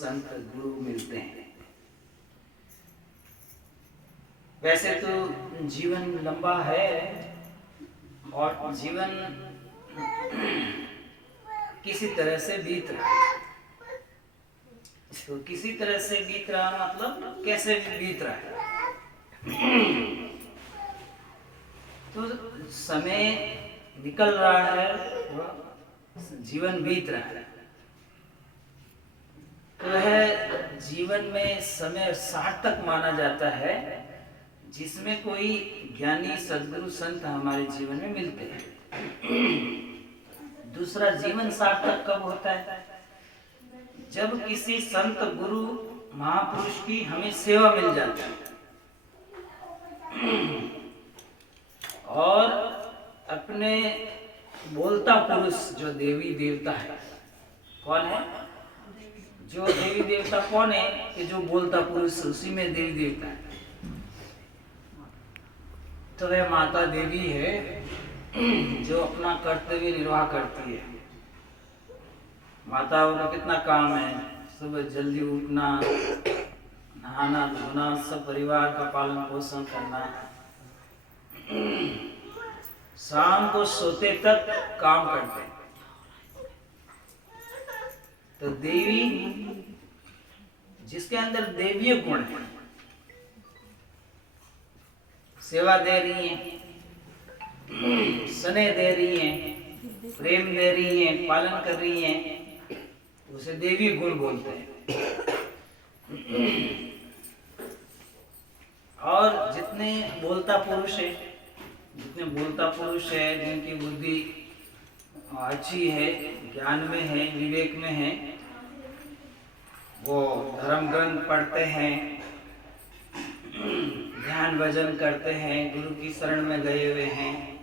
संत गुरु मिलते हैं। वैसे तो जीवन लंबा है और जीवन किसी तरह से बीत रहा है। तो किसी तरह से बीत रहा मतलब कैसे बीत रहा है। तो समय निकल रहा है, जीवन बीत रहा है। तो वह जीवन में समय सार्थक माना जाता है जिसमें कोई ज्ञानी सद्गुरु संत हमारे जीवन में मिलते हैं। दूसरा, जीवन सार्थक कब होता है? जब किसी संत गुरु महापुरुष की हमें सेवा मिल जाती है और अपने बोलता पुरुष जो देवी देवता है, कौन है जो देवी देवता? कौन है कि जो बोलता पुरुष, उसी में देवी देवता है। तो वह माता देवी है जो अपना कर्तव्य निर्वाह करती है। माताओं का कितना काम है, सुबह जल्दी उठना, नहाना धोना, सब परिवार का पालन पोषण करना, शाम को सोते तक काम करते हैं। तो देवी, जिसके अंदर देवीय गुण है, सेवा दे रही हैं, स्नेह दे रही हैं, प्रेम दे रही हैं, पालन कर रही हैं, उसे देवी गुण बोलते हैं। और जितने बोलता पुरुष है, जिनकी बुद्धि अच्छी है, ज्ञान में है, विवेक में है, वो धर्म ग्रंथ पढ़ते हैं, ध्यान भजन करते हैं, गुरु की शरण में गए हुए हैं,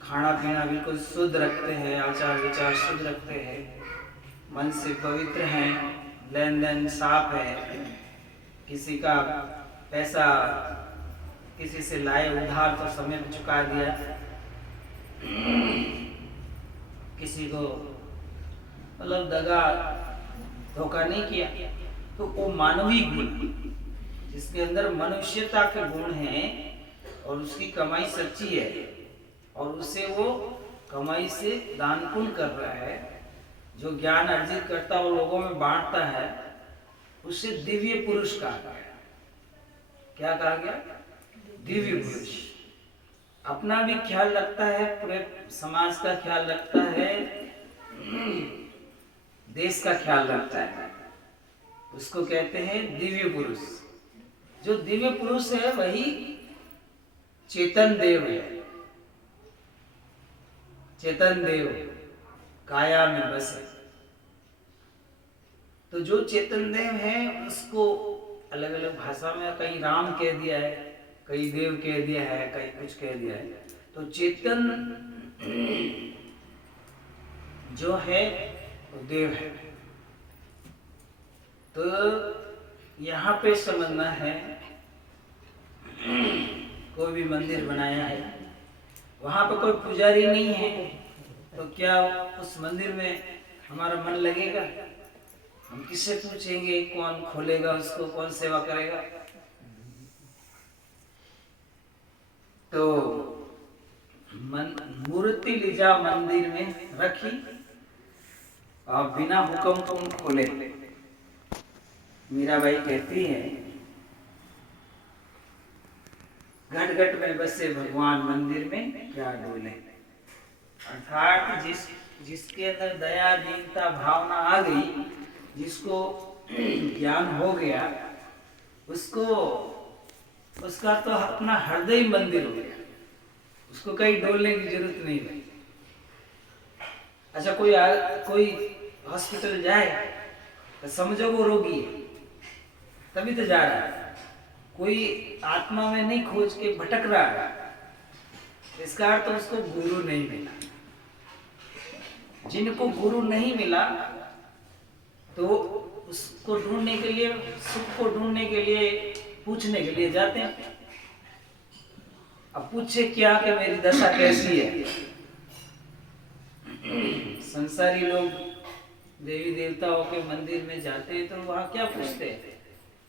खाना पीना बिल्कुल शुद्ध रखते हैं, आचार विचार शुद्ध रखते हैं, मन से पवित्र हैं, लेन देन साफ है, किसी का पैसा किसी से लाए उधार तो समय में चुका दिया, किसी को मतलब दगा धोखा नहीं किया। तो वो मानवीय गुण, जिसके अंदर मनुष्यता के गुण हैं और उसकी कमाई सच्ची है और उसे वो कमाई से दान पुण्य कर रहा है, जो ज्ञान अर्जित करता वो लोगों में बांटता है, उसे दिव्य पुरुष कहा गया। क्या कहा गया? दिव्य पुरुष। अपना भी ख्याल रखता है, पूरे समाज का ख्याल रखता है, देश का ख्याल रखता है, उसको कहते हैं दिव्य पुरुष। जो दिव्य पुरुष है वही चेतन देव है। चेतन देव काया में बसे। तो जो चेतन देव है उसको अलग अलग भाषा में कहीं राम कह दिया है, कहीं देव कह दिया है, कहीं कुछ कह दिया है। तो चेतन जो है वो देव है। तो यहाँ पे समझना है, कोई भी मंदिर बनाया है, वहां पर कोई पुजारी नहीं है, तो क्या उस मंदिर में हमारा मन लगेगा? हम किससे पूछेंगे? कौन खोलेगा उसको? कौन सेवा करेगा? तो मूर्ति लीजा मंदिर में रखी और बिना हुक्म तुम खोले। मीराबाई कहती है, घट घट में बसे भगवान मंदिर में क्या डोले। अर्थात जिसके अंदर दया दीनता भावना आ गई, जिसको ज्ञान हो गया, उसका तो अपना हृदय मंदिर हो गया, उसको कहीं डोलने की जरूरत नहीं है। अच्छा, कोई हॉस्पिटल जाए तो समझो वो रोगी है, तभी तो जा रहा है। कोई आत्मा में नहीं खोज के भटक रहा है, इसका अर्थ तो उसको गुरु नहीं मिला। जिनको गुरु नहीं मिला तो उसको ढूंढने के लिए, सुख को ढूंढने के लिए, पूछने के लिए जाते हैं। अब पूछे क्या कि मेरी दशा कैसी है। संसारी लोग देवी देवताओं के मंदिर में जाते हैं तो वहाँ क्या पूछते हैं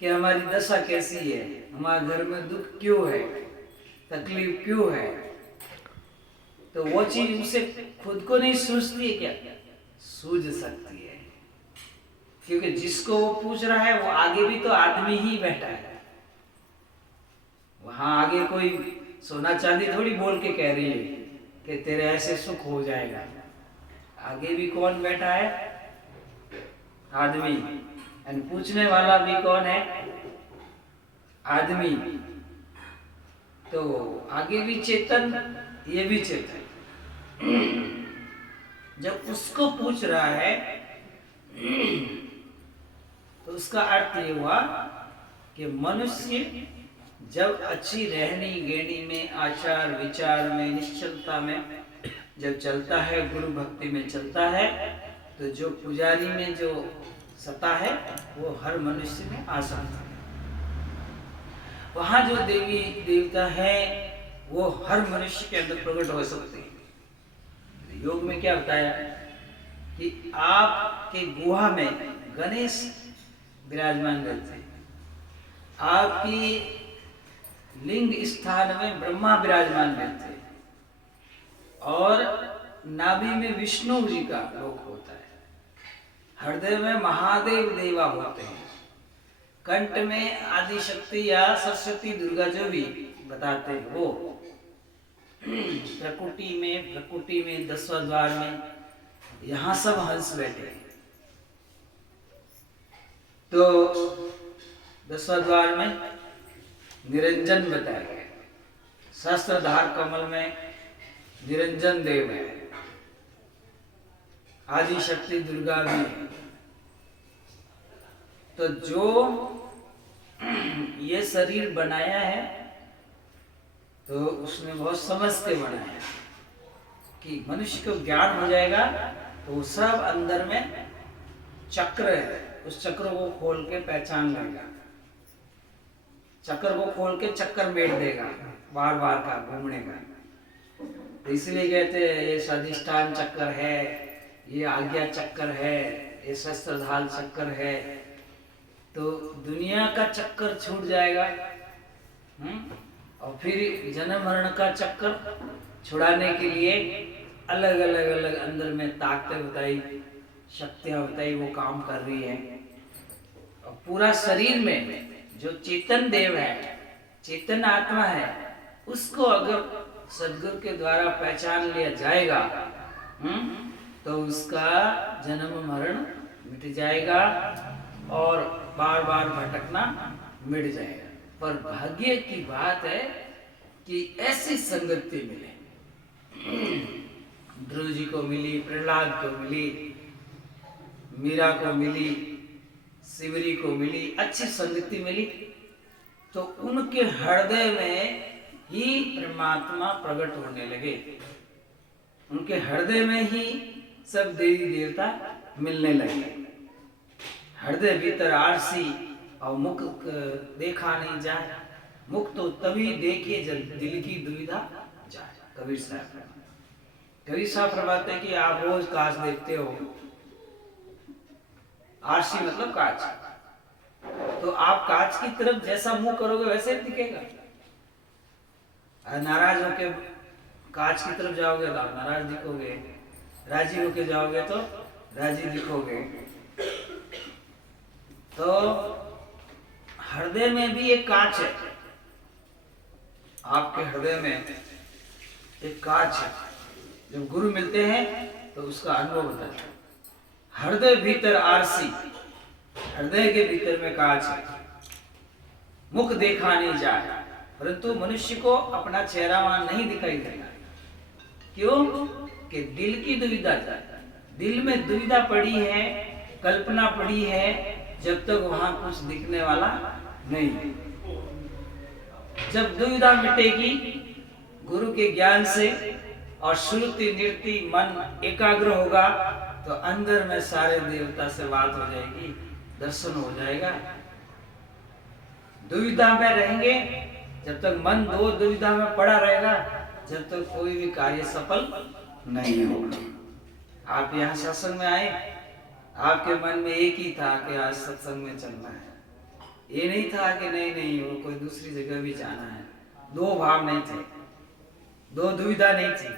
कि हमारी दशा कैसी है, हमारे घर में दुख क्यों है, तकलीफ क्यों है। तो वो चीज उसे खुद को नहीं सूझती है क्या? सूझ सकती है, क्योंकि जिसको वो पूछ रहा है वो आगे भी तो आदमी ही बैठा है। वहां आगे कोई सोना चांदी थोड़ी बोल के कह रही है कि तेरे ऐसे सुख हो जाएगा। आगे भी कौन बैठा है? आदमी। और पूछने वाला भी कौन है? आदमी। तो आगे भी चेतन, ये भी चेतन। जब उसको पूछ रहा है तो उसका अर्थ ये हुआ कि मनुष्य जब अच्छी रहनी गहनी में, आचार विचार में, निश्चलता में जब चलता है, गुरु भक्ति में चलता है, तो जो पुजारी में जो सत्ता है वो हर मनुष्य में आ सकता है। वहां जो देवी देवता है वो हर मनुष्य के अंदर प्रकट हो सकते हैं। योग में क्या बताया कि आपके गुहा में गणेश विराजमान रहते हैं, आपकी लिंग स्थान में ब्रह्मा विराजमान रहते हैं, और नाभि में विष्णु जी का लोक होता है, हृदय में महादेव देवा होते हैं, कंठ में आदि शक्ति या सरस्वती दुर्गा जो भी बताते हैं वो, प्रकृति में दसवां द्वार में, यहाँ सब हंस बैठे हैं। तो दसवां द्वार में निरंजन बताया गया, सहस्त्रधार कमल में निरंजन देव है, आदि शक्ति दुर्गा भी है। तो जो ये शरीर बनाया है तो उसने बहुत समझ के बनाया कि मनुष्य को ज्ञान हो जाएगा तो सब अंदर में चक्र है, उस चक्र को खोल के पहचान लेगा, चक्र को खोल के चक्कर मेट देगा बार बार का घूमने का। तो इसलिए कहते हैं ये स्वादिष्ठान चक्कर है, ये आज्ञा चक्कर है, ये शस्त्रधाल चक्कर है। तो दुनिया का चक्कर छूट जाएगा, और फिर जन्म मरण का चक्कर छुड़ाने के लिए अलग अलग अंदर में ताकतें बताई, शक्तियां बताई, वो काम कर रही है। और पूरा शरीर में जो चेतन देव है, चेतन आत्मा है, उसको अगर सदगुरु के द्वारा पहचान लिया जाएगा तो उसका जन्म मरण मिट जाएगा और बार बार भटकना मिट जाएगा। पर भाग्य की बात है कि ऐसी संगति मिले। ध्रुव जी को मिली, प्रहलाद को मिली, मीरा को मिली, शिवरी को मिली, अच्छी संगति मिली, तो उनके हृदय में ही परमात्मा प्रकट होने लगे। उनके हृदय में ही सब देवी देवता मिलने लगे। हृदय भीतर आरसी और मुख देखा नहीं जाए, मुख तो तभी देखे जब दिल की दुविधा जाए। कबीर साहब फरमाते हैं कि आप रोज कांच देखते हो, आरसी मतलब कांच, तो आप कांच की तरफ जैसा मुंह करोगे वैसे ही दिखेगा। नाराज होके कांच की तरफ जाओगे तो आप नाराज दिखोगे, राजी होके जाओगे तो राजी दिखोगे। तो हृदय में भी एक कांच है, आपके हृदय में एक कांच है। जब गुरु मिलते हैं तो उसका अनुभव होता है। हृदय भीतर आरसी, हृदय के भीतर में कांच है, मुख देखा नहीं जाए, परंतु मनुष्य को अपना चेहरा वहां नहीं दिखाई देगा। क्यों? कि दिल की दुविधा जाए, दिल में दुविधा पड़ी है, कल्पना पड़ी है, जब तक वहां कुछ दिखने वाला नहीं। जब दुविधा मिटेगी गुरु के ज्ञान से और श्रुति नृति मन एकाग्र होगा तो अंदर में सारे देवता से बात हो जाएगी, दर्शन हो जाएगा। दुविधा में रहेंगे जब तक मन दो दुविधा में पड़ा रहेगा, जब तक कोई भी कार्य सफल नहीं होगा। आप यहाँ सत्संग में आए, आपके मन में एक ही था कि आज सत्संग में चलना है, ये नहीं था कि नहीं नहीं वो कोई दूसरी जगह भी जाना है। दो भाव नहीं थे, दो दुविधा नहीं थी,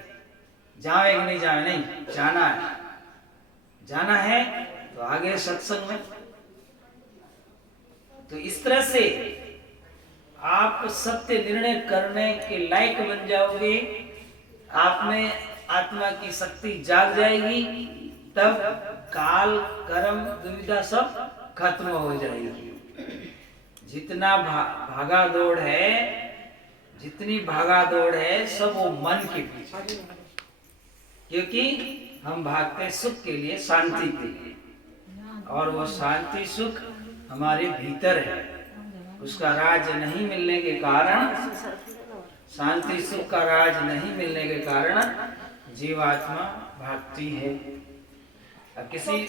जावे कि नहीं जावे, नहीं जाना है, जाना है तो आगे सत्संग में। तो इस तरह से आप सत्य निर्णय करने के लायक बन जाओगे, आप में आत्मा की शक्ति जाग जाएगी, तब काल कर्म दुविधा सब खत्म हो जाएगी। जितना भागा दौड़ है, जितनी भागा दौड़ है सब वो मन के पीछे, क्योंकि हम भागते सुख के लिए, शांति के लिए, और वो शांति सुख हमारे भीतर है। उसका राज नहीं मिलने के कारण, शांति सुख का राज नहीं मिलने के कारण जीवात्मा भागती है। अब किसी